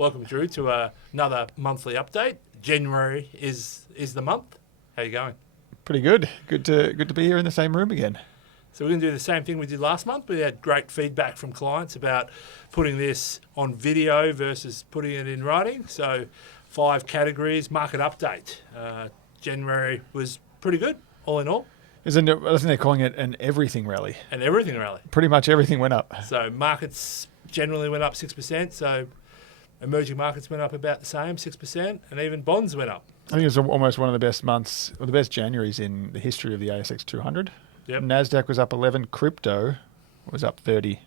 Welcome, Drew, to another monthly update. January is the month. How you going? Pretty good. Good to be here in the same room again. So we're going to do the same thing we did last month. We had great feedback from clients about putting this on video versus putting it in writing. So 5 categories, market update. January was pretty good, all in all. Isn't they calling it an everything rally? An everything rally. Pretty much everything went up. So markets generally went up 6%. So emerging markets went up about the same, 6%, and even bonds went up. I think it was almost one of the best months, or the best Januaries in the history of the ASX 200. Yep. Nasdaq was up 11. Crypto was up 30.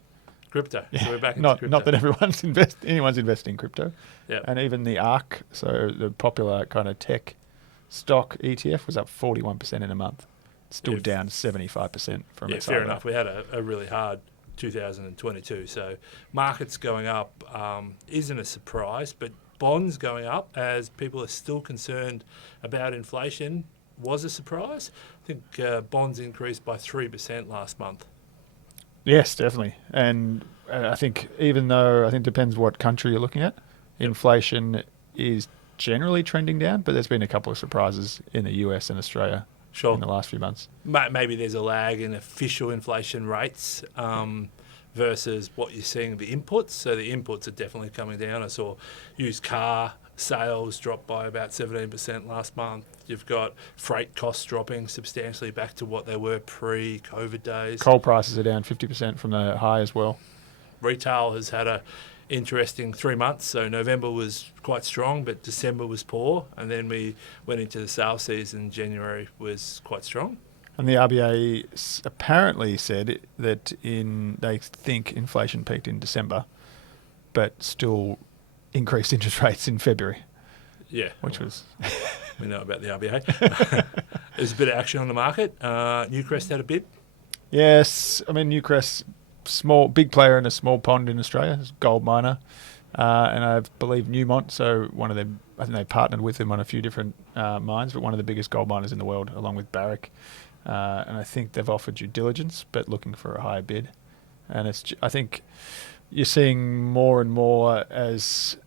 Crypto. Yeah. So we're back into crypto. Not that anyone's investing in crypto. Yep. And even the ARK, so the popular kind of tech stock ETF, was up 41% in a month. Still down 75% from its fair high. enough. We had a really hard 2022. So markets going up isn't a surprise, but bonds going up as people are still concerned about inflation was a surprise. I think bonds increased by 3% last month. Yes, definitely. And I think even though it depends what country you're looking at, inflation is generally trending down, but there's been a couple of surprises in the US and Australia in the last few months. Maybe there's a lag in official inflation rates versus what you're seeing the inputs. So the inputs are definitely coming down. I saw used car sales drop by about 17% last month. You've got freight costs dropping substantially back to what they were pre-COVID days. Coal prices are down 50% from the high as well. Retail has had a interesting 3 months. So November was quite strong, but December was poor. And then we went into the sales season. January was quite strong. And the RBA apparently said that they think inflation peaked in December, but still increased interest rates in February. Yeah. Which was... We know about the RBA. There's a bit of action on the market. Newcrest had a bid. Yes. I mean, Newcrest, big player in a small pond in Australia, gold miner. And I believe Newmont, so one of them, I think they partnered with them on a few different mines, but one of the biggest gold miners in the world, along with Barrick. And I think they've offered due diligence, but looking for a higher bid. And I think you're seeing more and more as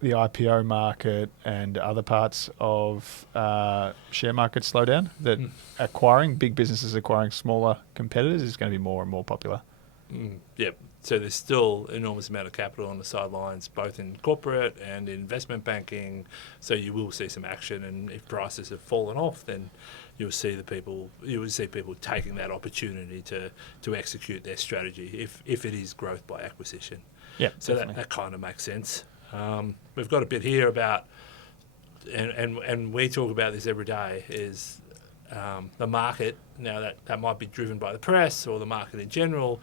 the IPO market and other parts of share markets slow down, that big businesses acquiring smaller competitors is going to be more and more popular. Yep. So there's still an enormous amount of capital on the sidelines, both in corporate and in investment banking. So you will see some action, and if prices have fallen off, then you will see people taking that opportunity to execute their strategy if it is growth by acquisition. Yeah. So that kind of makes sense. We've got a bit here about, and we talk about this every day, is the market. Now that might be driven by the press or the market in general.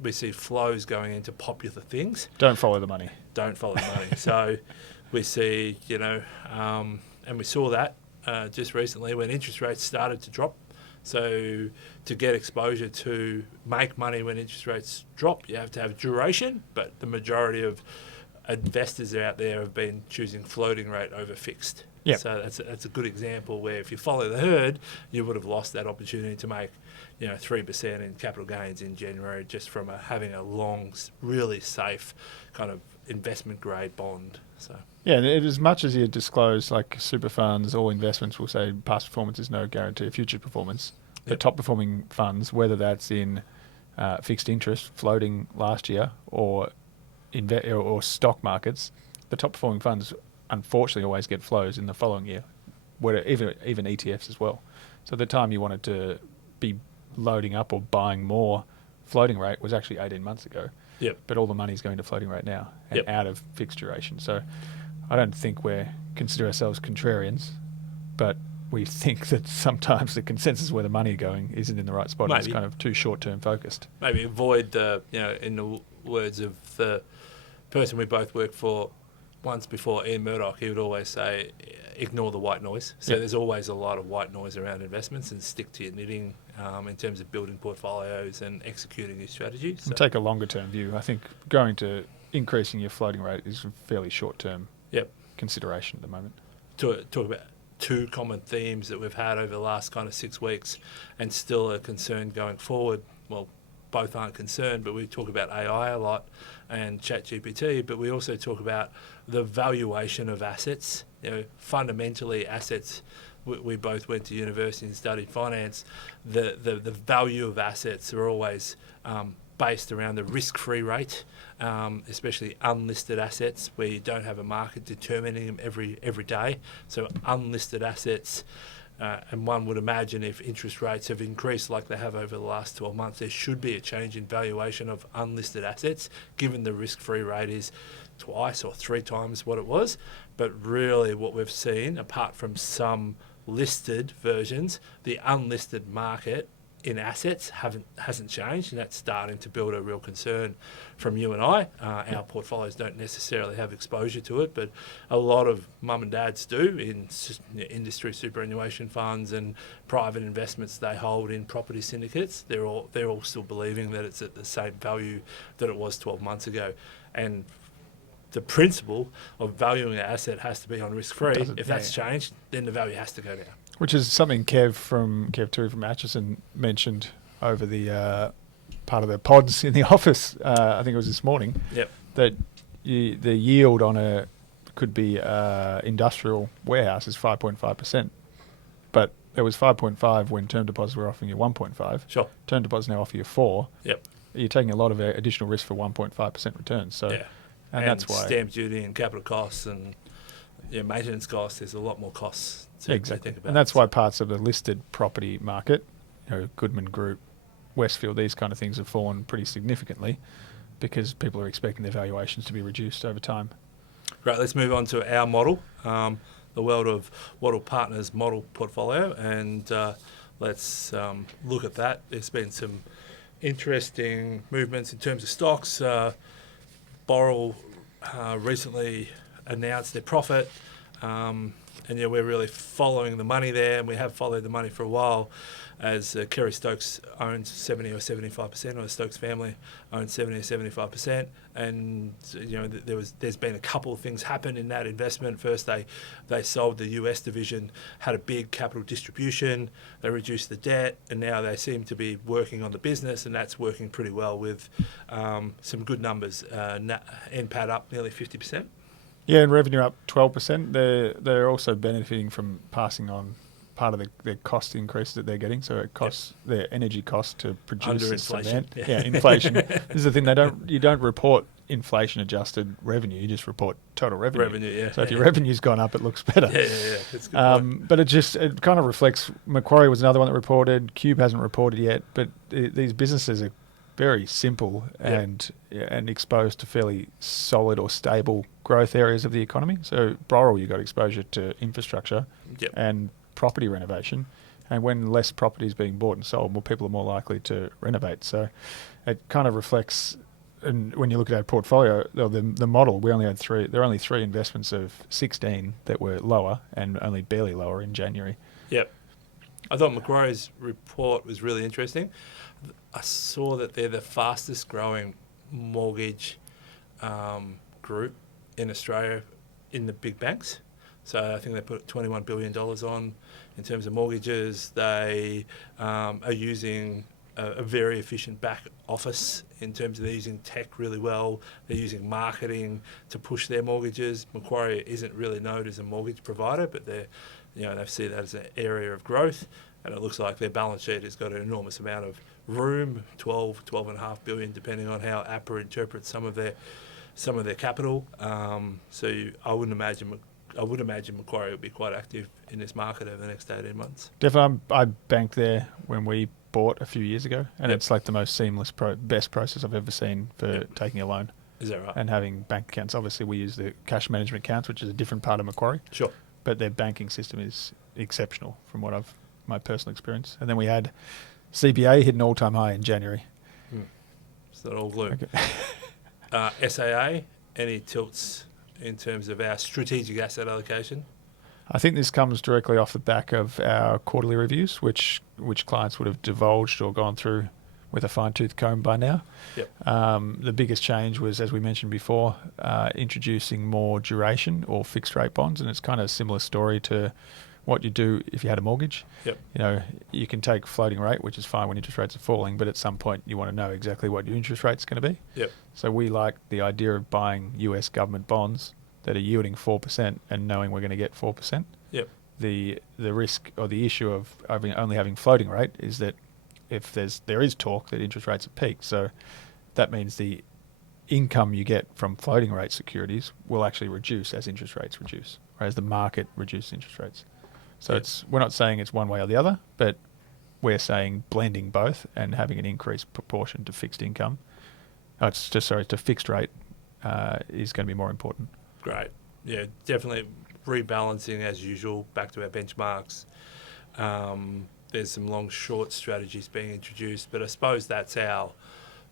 We see flows going into popular things. Don't follow the money. So we see, and we saw that just recently when interest rates started to drop. So to get exposure to make money when interest rates drop, you have to have duration, but the majority of investors out there have been choosing floating rate over fixed. Yep. So that's a good example where if you follow the herd, you would have lost that opportunity to make 3% in capital gains in January just from having a long, really safe kind of investment grade bond. So yeah, and as much as you disclose, like super funds, all investments will say past performance is no guarantee of future performance. The top performing funds, whether that's in fixed interest, floating last year, or stock markets, the top performing funds unfortunately always get flows in the following year, even ETFs as well. So the time you wanted to be loading up or buying more floating rate was actually 18 months ago. Yep. But all the money's going to floating rate now and out of fixed duration. So I don't think we consider ourselves contrarians, but we think that sometimes the consensus where the money is going isn't in the right spot. Maybe. It's kind of too short-term focused. Maybe avoid in the words of the person we both worked for once before, Ian Murdoch, he would always say, ignore the white noise. So there's always a lot of white noise around investments, and stick to your knitting in terms of building portfolios and executing your strategies. So. And take a longer-term view. I think going to increasing your floating rate is a fairly short-term consideration at the moment. Talk about 2 common themes that we've had over the last kind of 6 weeks and still a concern going forward. Well, both aren't concerned, but we talk about AI a lot and ChatGPT, but we also talk about the valuation of assets. Fundamentally, assets. We both went to university and studied finance. The value of assets are always based around the risk-free rate, especially unlisted assets where you don't have a market determining them every day. So unlisted assets, and one would imagine if interest rates have increased like they have over the last 12 months, there should be a change in valuation of unlisted assets, given the risk-free rate is twice or three times what it was. But really what we've seen, apart from some listed versions, the unlisted market in assets hasn't changed, and that's starting to build a real concern from you and I. Our portfolios don't necessarily have exposure to it, but a lot of mum and dads do in industry superannuation funds and private investments they hold in property syndicates. They're all still believing that it's at the same value that it was 12 months ago, and the principle of valuing an asset has to be on risk-free. If that's changed, then the value has to go down. Which is something Kev Turi from Atchison mentioned over the part of the pods in the office. I think it was this morning. Yep. That the yield on could be industrial warehouse is 5.5%, but it was 5.5 when term deposits were offering you 1.5. Sure. Term deposits now offer you 4. Yep. You're taking a lot of additional risk for 1.5% returns. So, yeah. and that's why stamp duty and capital costs and maintenance costs. There's a lot more costs to exactly, think about. And that's why parts of the listed property market, Goodman Group, Westfield, these kind of things have fallen pretty significantly because people are expecting their valuations to be reduced over time. Great. Let's move on to our model, the world of Wattle Partners model portfolio, and let's look at that. There's been some interesting movements in terms of stocks. Boral recently announced their profit, and we're really following the money there, and we have followed the money for a while, as Kerry Stokes owns 70 or 75%, or the Stokes family owns 70 or 75%, and there's been a couple of things happen in that investment. First, they sold the US division, had a big capital distribution, they reduced the debt, and now they seem to be working on the business, and that's working pretty well with some good numbers. NPAT up nearly 50%. Yeah, and revenue up 12%. They're also benefiting from passing on part of the cost increase that they're getting. So it costs their energy cost to produce under this inflation. cement. Yeah, inflation. This is the thing, you don't report inflation adjusted revenue, you just report total revenue. So if your revenue's gone up, it looks better. Yeah. That's a good point. But it kind of reflects. Macquarie was another one that reported. Cube hasn't reported yet, but these businesses are very simple and exposed to fairly solid or stable growth areas of the economy. So Boral, you got exposure to infrastructure and property renovation, and when less property is being bought and sold, more people are more likely to renovate. So it kind of reflects. And when you look at our portfolio, the model, we only had three. There are only 3 investments of 16 that were lower, and only barely lower in January. Yep. I thought Macquarie's report was really interesting. I saw that they're the fastest growing mortgage group in Australia in the big banks. So I think they put $21 billion on in terms of mortgages. They are using a very efficient back office in terms of they're using tech really well. They're using marketing to push their mortgages. Macquarie isn't really known as a mortgage provider, but they see that as an area of growth. And it looks like their balance sheet has got an enormous amount of room, 12.5 billion, depending on how APRA interprets some of their capital. So I would imagine Macquarie would be quite active in this market over the next 18 months. Definitely, I banked there when we bought a few years ago, and it's like the most seamless, best process I've ever seen for taking a loan. Is that right? And having bank accounts. Obviously, we use the cash management accounts, which is a different part of Macquarie. Sure. But their banking system is exceptional from my personal experience. And then we had CBA hit an all-time high in January. It's not all gloom. Okay. SAA, any tilts in terms of our strategic asset allocation? I think this comes directly off the back of our quarterly reviews, which clients would have divulged or gone through with a fine-tooth comb by now. Yep. The biggest change was, as we mentioned before, introducing more duration or fixed-rate bonds, and it's kind of a similar story to what you do if you had a mortgage. Yep. You know, you can take floating rate, which is fine when interest rates are falling, but at some point you want to know exactly what your interest rate's going to be. Yep. So we like the idea of buying US government bonds that are yielding 4% and knowing we're going to get 4%. Yep. The risk or the issue of only having floating rate is that if there is talk that interest rates have peaked, so that means the income you get from floating rate securities will actually reduce as interest rates reduce, or as the market reduces interest rates. So we're not saying it's one way or the other, but we're saying blending both and having an increased proportion to fixed income. To fixed rate is going to be more important. Great. Yeah, definitely rebalancing as usual, back to our benchmarks. There's some long-short strategies being introduced, but I suppose that's our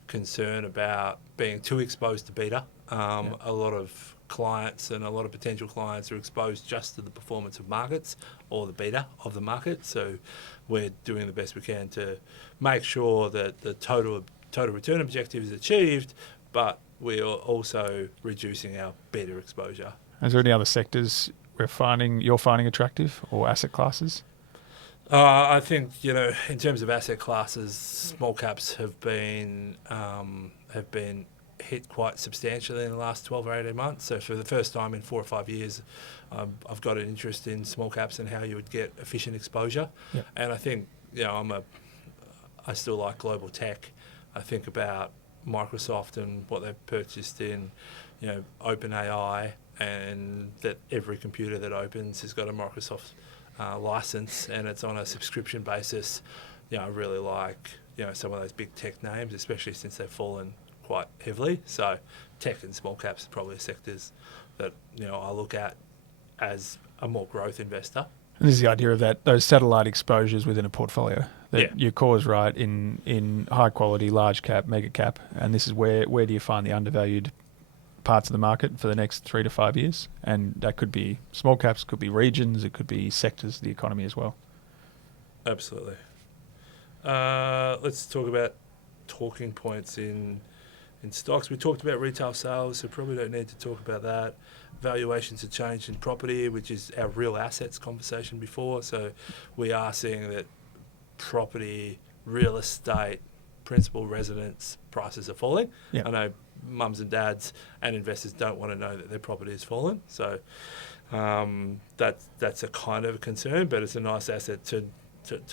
concern about being too exposed to beta. A lot of clients and a lot of potential clients are exposed just to the performance of markets or the beta of the market. So we're doing the best we can to make sure that the total return objective is achieved, but we are also reducing our beta exposure. Is there any other sectors you're finding attractive, or asset classes? I think, in terms of asset classes, small caps have been hit quite substantially in the last 12 or 18 months. So for the first time in 4 or 5 years, I've got an interest in small caps and how you would get efficient exposure. Yep. And I think, I still like global tech. I think about Microsoft and what they've purchased in, OpenAI, and that every computer that opens has got a Microsoft license and it's on a subscription basis. I really like, some of those big tech names, especially since they've fallen quite heavily. So tech and small caps are probably sectors that, I look at as a more growth investor. And this is the idea of those satellite exposures within a portfolio. That your core is right in high quality, large cap, mega cap, and this is where do you find the undervalued parts of the market for the next 3 to 5 years? And that could be small caps, could be regions, it could be sectors of the economy as well. Absolutely. Let's talk about talking points in stocks. We talked about retail sales, so probably don't need to talk about that. Valuations have changed in property, which is our real assets conversation before. So we are seeing that property, real estate, principal residence prices are falling. Yep. I know mums and dads and investors don't want to know that their property has fallen. So that's a kind of a concern, but it's a nice asset to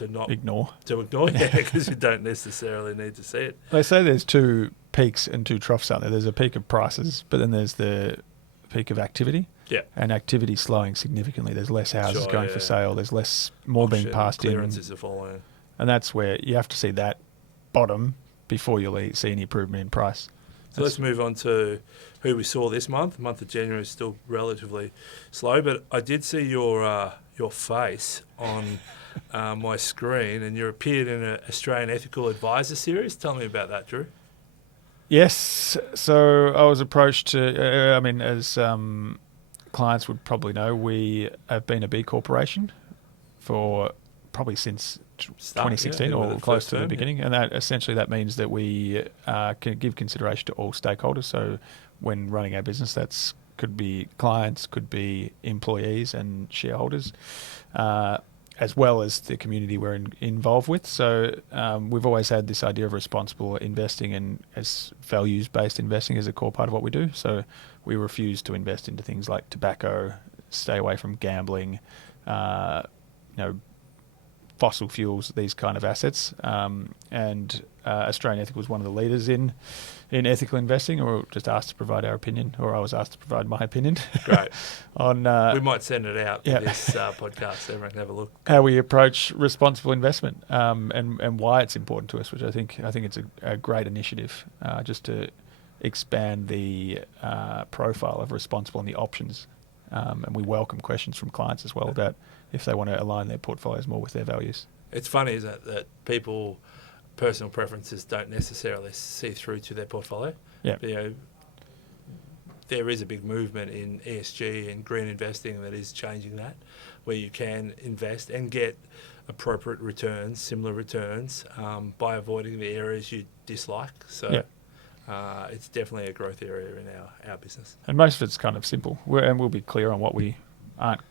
not ignore. Because you don't necessarily need to see it. They say there's 2 peaks and 2 troughs out there. There's a peak of prices, but then there's the peak of activity. Yeah. And activity slowing significantly. There's less houses going for sale. There's more being passed clearances are falling. And that's where you have to see that bottom before you'll see any improvement in price. So let's move on to who we saw this month. The month of January is still relatively slow, but I did see your face on my screen, and you appeared in an Australian Ethical Advisor series. Tell me about that, Drew. Yes. So I was approached to, as clients would probably know, we have been a B Corporation for probably since 2016 or close to the beginning. And that means that we can give consideration to all stakeholders. So when running our business, that's could be clients, could be employees and shareholders, as well as the community we're involved with. So we've always had this idea of responsible investing and as values-based investing as a core part of what we do. So we refuse to invest into things like tobacco, stay away from gambling, fossil fuels, these kind of assets. And Australian Ethical was one of the leaders in ethical investing, or just asked to provide our opinion, or I was asked to provide my opinion. Great. On we might send it out with this podcast so everyone can have a look. How we approach responsible investment and why it's important to us, which I think it's a great initiative just to expand the profile of responsible and the options. And we welcome questions from clients as well about if they want to align their portfolios more with their values. It's funny, isn't it, that people, personal preferences don't necessarily see through to their portfolio. Yeah. There is a big movement in ESG and green investing that is changing that, where you can invest and get appropriate returns, similar returns, by avoiding the areas you dislike. So it's definitely a growth area in our business. And most of it's kind of simple. We'll be clear on what we aren't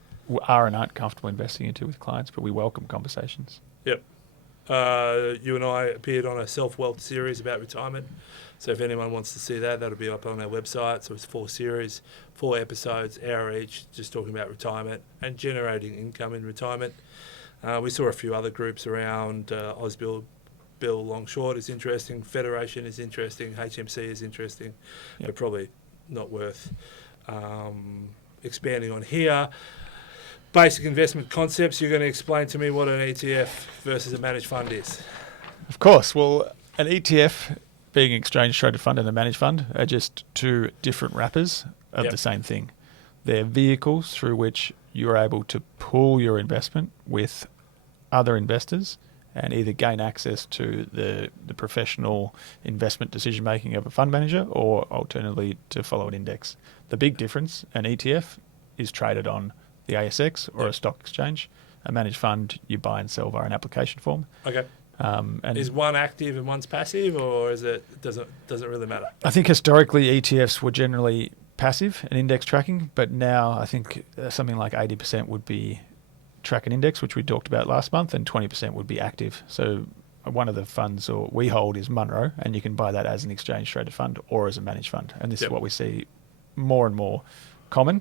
are and aren't comfortable investing into with clients, but we welcome conversations. Yep. You and I appeared on a self-wealth series about retirement. So if anyone wants to see that, that'll be up on our website. So it's 4 series, 4 episodes, hour each, just talking about retirement and generating income in retirement. We saw a few other groups around. Ausbill, Bill Long Short is interesting. Federation is interesting. HMC is interesting. Yep. But probably not worth expanding on here. Basic investment concepts. You're going to explain to me what an ETF versus a managed fund is. Of course. Well, an ETF, being an exchange-traded fund and a managed fund, are just two different wrappers of the same thing. They're vehicles through which you're able to pool your investment with other investors and either gain access to the professional investment decision-making of a fund manager or alternatively to follow an index. The big difference, an ETF is traded on the ASX or a stock exchange. A managed fund, you buy and sell via an application form. Okay. And is one active and one's passive, or is it doesn't really matter? I think historically ETFs were generally passive and index tracking, but now I think something like 80% would be track and index, which we talked about last month, and 20% would be active. So one of the funds we hold is Munro, and you can buy that as an exchange-traded fund or as a managed fund. And this is what we see more and more common.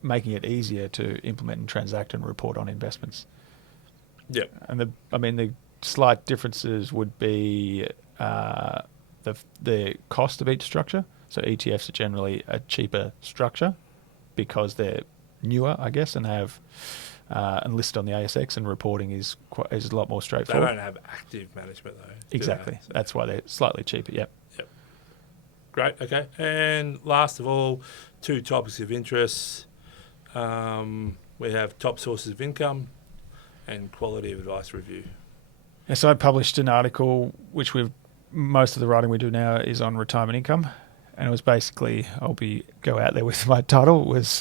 Making it easier to implement and transact and report on investments. Yep. And the slight differences would be the cost of each structure. So ETFs are generally a cheaper structure because they're newer, I guess, and they have and listed on the ASX, and reporting is a lot more straightforward. They don't have active management though. Exactly. So that's why they're slightly cheaper. Yep. Great. Okay. And last of all, 2 topics of interest. We have top sources of income and quality of advice review. Yes, I published an article which most of the writing we do now is on retirement income, and it was basically go out there with my title was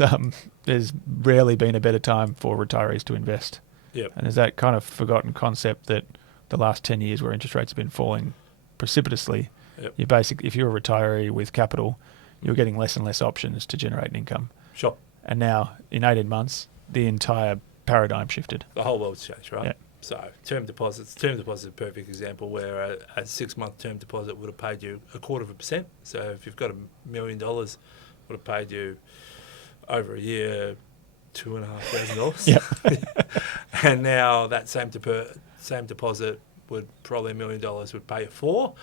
there's rarely been a better time for retirees to invest. Yep. And there's that kind of forgotten concept that the last 10 years where interest rates have been falling precipitously, if you're a retiree with capital, you're getting less and less options to generate an income. Sure. And now, in 18 months, the entire paradigm shifted. The whole world's changed, right? Yeah. So term deposits is a perfect example where a 6-month term deposit would have paid you 0.25%. So if you've got $1 million, would have paid you over a year $2,500. Yep. And now that same deposit would probably $1 million would pay you $4,000.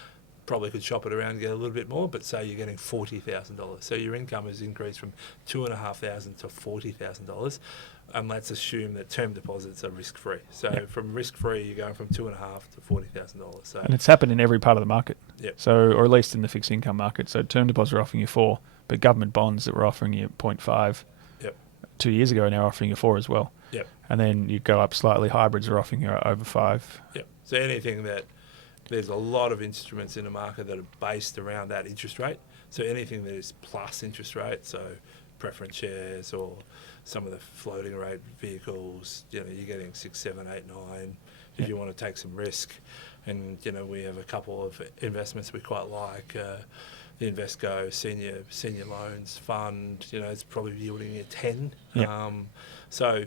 Probably could shop it around and get a little bit more, but say you're getting $40,000. So your income has increased from $2,500 to $40,000. And let's assume that term deposits are risk-free. So from risk-free, you're going from $2,500 to $40,000. So and it's happened in every part of the market. Yep. So, or at least in the fixed income market. So term deposits are offering you 4, but government bonds that were offering you 0.5 2 years ago are now offering you 4 as well. Yep. And then you go up slightly, hybrids are offering you over 5. Yep. So anything that there's a lot of instruments in the market that are based around that interest rate. So anything that is plus interest rate, so preference shares or some of the floating rate vehicles, you're getting 6, 7, 8, 9 if you want to take some risk. And, we have a couple of investments we quite like. The Invesco senior loans fund, it's probably yielding a 10. Yep. So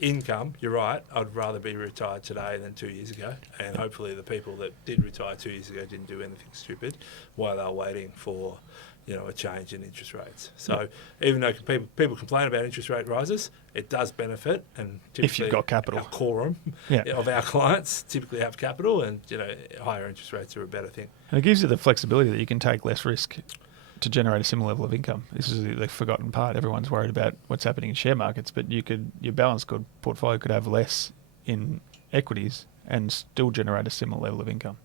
income, you're right, I'd rather be retired today than 2 years ago, and hopefully the people that did retire 2 years ago didn't do anything stupid while they were waiting for a change in interest rates. So even though people complain about interest rate rises, it does benefit, and if you've got capital, our quorum of our clients typically have capital, and higher interest rates are a better thing. And it gives you the flexibility that you can take less risk to generate a similar level of income. This is the forgotten part. Everyone's worried about what's happening in share markets, but your balanced good portfolio could have less in equities and still generate a similar level of income.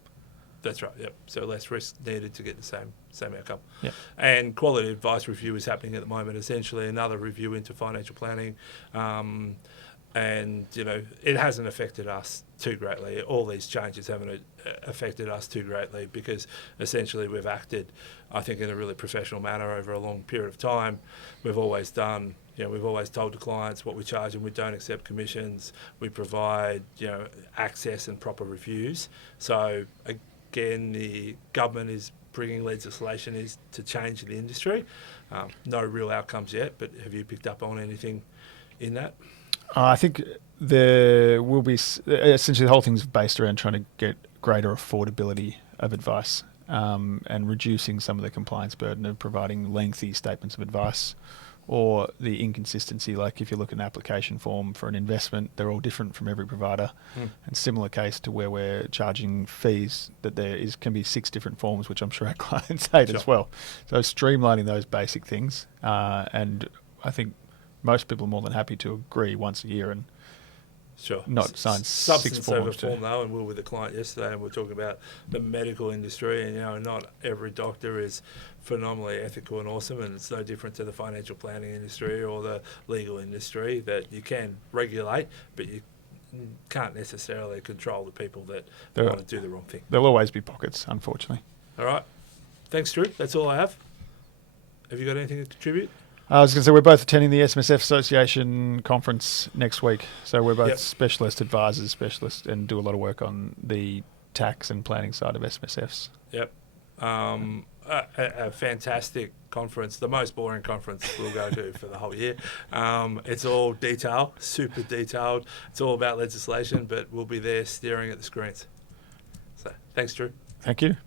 That's right. Yep. So less risk needed to get the same outcome. Yep. And quality advice review is happening at the moment. Essentially, another review into financial planning. And, it hasn't affected us too greatly. All these changes haven't affected us too greatly because essentially we've acted, I think, in a really professional manner over a long period of time. We've always done, we've always told the clients what we charge, and we don't accept commissions. We provide, access and proper reviews. So, again, the government is bringing legislation to change the industry. No real outcomes yet, but have you picked up on anything in that? I think there will be essentially the whole thing's based around trying to get greater affordability of advice and reducing some of the compliance burden of providing lengthy statements of advice or the inconsistency. Like if you look at an application form for an investment, they're all different from every provider. And similar case to where we're charging fees, that can be 6 different forms, which I'm sure our clients hate as well. So streamlining those basic things, and I think most people are more than happy to agree once a year and not sign 6 Substance over forms. form, though, and we were with a client yesterday, and we we're talking about the medical industry, and not every doctor is phenomenally ethical and awesome, and it's no different to the financial planning industry or the legal industry, that you can regulate, but you can't necessarily control the people that want to do the wrong thing. There'll always be pockets, unfortunately. All right. Thanks, Drew. That's all I have. Have you got anything to contribute? I was going to say we're both attending the SMSF Association conference next week. So we're both specialist advisors, and do a lot of work on the tax and planning side of SMSFs. Yep. A fantastic conference, the most boring conference we'll go to for the whole year. It's all detailed, super detailed. It's all about legislation, but we'll be there staring at the screens. So thanks, Drew. Thank you.